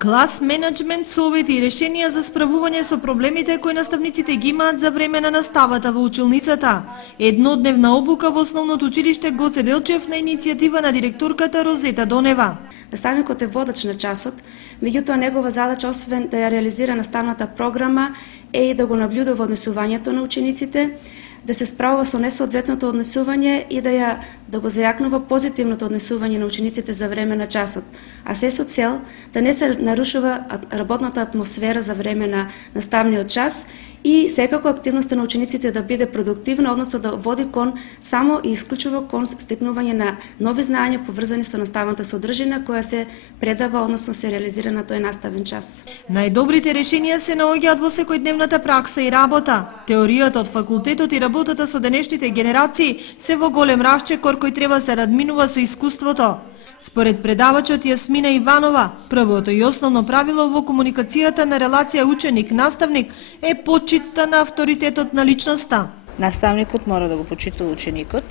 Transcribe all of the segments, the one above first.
Клас менеджмент, совети и решенија за справување со проблемите кои наставниците ги имаат за време на наставата во училницата. Еднодневна обука во основното училиште Гоце Делчев на иницијатива на директорката Розета Донева. Наставникот е водач на часот, меѓутоа негова задача освен да ја реализира наставната програма е и да го наблюдува однесувањето на учениците, да се справува со несоодветното однесување и да го зајакнува позитивното однесување на учениците за време на часот, а се со цел да не се нарушува работната атмосфера за време на наставниот час и секако активноста на учениците да биде продуктивна, односно да води кон само и исклучиво кон стекнување на нови знаења поврзани со наставната содржина која се предава, односно се реализира на тој наставен час. Најдобрите решенија се наоѓаат во секојдневната пракса и работа. Теоријата од факултетот и работата со денешните генерации се во голем расчекор кој треба се надминува со искуството. Според предавачот Јасмина Иванова, првото и основно правило во комуникацијата на релација ученик-наставник е почитта на авторитетот на личноста. Наставникот мора да го почитува ученикот,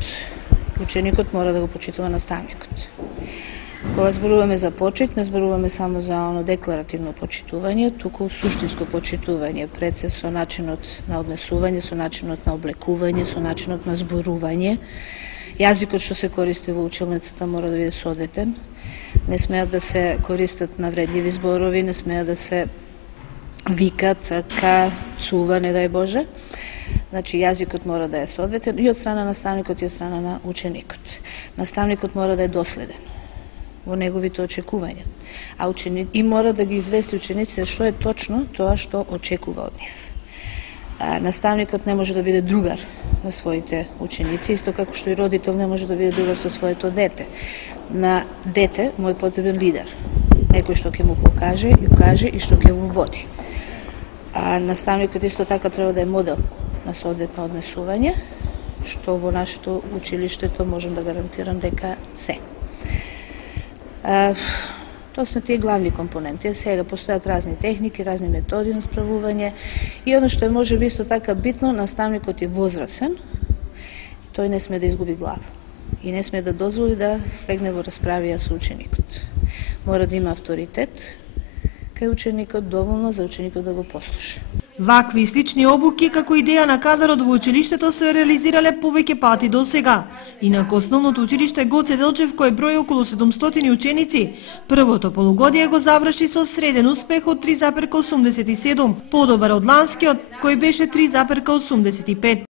ученикот мора да го почитува наставникот. Кога зборуваме за почит, не зборуваме само за оно декларативно почитување, туку суштинско почитување, пред се со начинот на однесување, со начинот на облекување, со начинот на зборување. Јазикот што се користи во училницата мора да биде соодветен. Не смеат да се користат навредливи зборови, не смеат да се вика, црка, цува, не дај Боже. Значи, јазикот мора да е соодветен и од страна на наставникот и од страна на ученикот. Наставникот мора да е доследен во неговите очекувања, и мора да ги извести учениците што е точно тоа што очекува од нив. Наставникот не може да биде другар на своите ученици, исто како што и родител не може да биде другар со своето дете. На дете му е потребен лидер, некој што ќе му покаже и укаже и што ќе го води. Наставникот исто така треба да е модел на соодветно однесување, што во нашето училиштето можам да гарантирам дека се. Тоа се тие главни компоненти. Сега постојат разни техники, разни методи на справување и оно што е можеби исто така битно, наставникот е возрасен, тој не сме да изгуби глава и не сме да дозволи да влегне во расправија со ученикот. Мора да има авторитет кај ученикот, доволно за ученикот да го послуша. Вакви и слични обуки како идеја на кадарот во училиштето се реализирале повеќе пати до сега. Инаку основното училиште Гоце Делчев, кој брои околу 700 ученици, првото полугодие го заврши со среден успех од 3,87, подобар од ланскиот кој беше 3,85.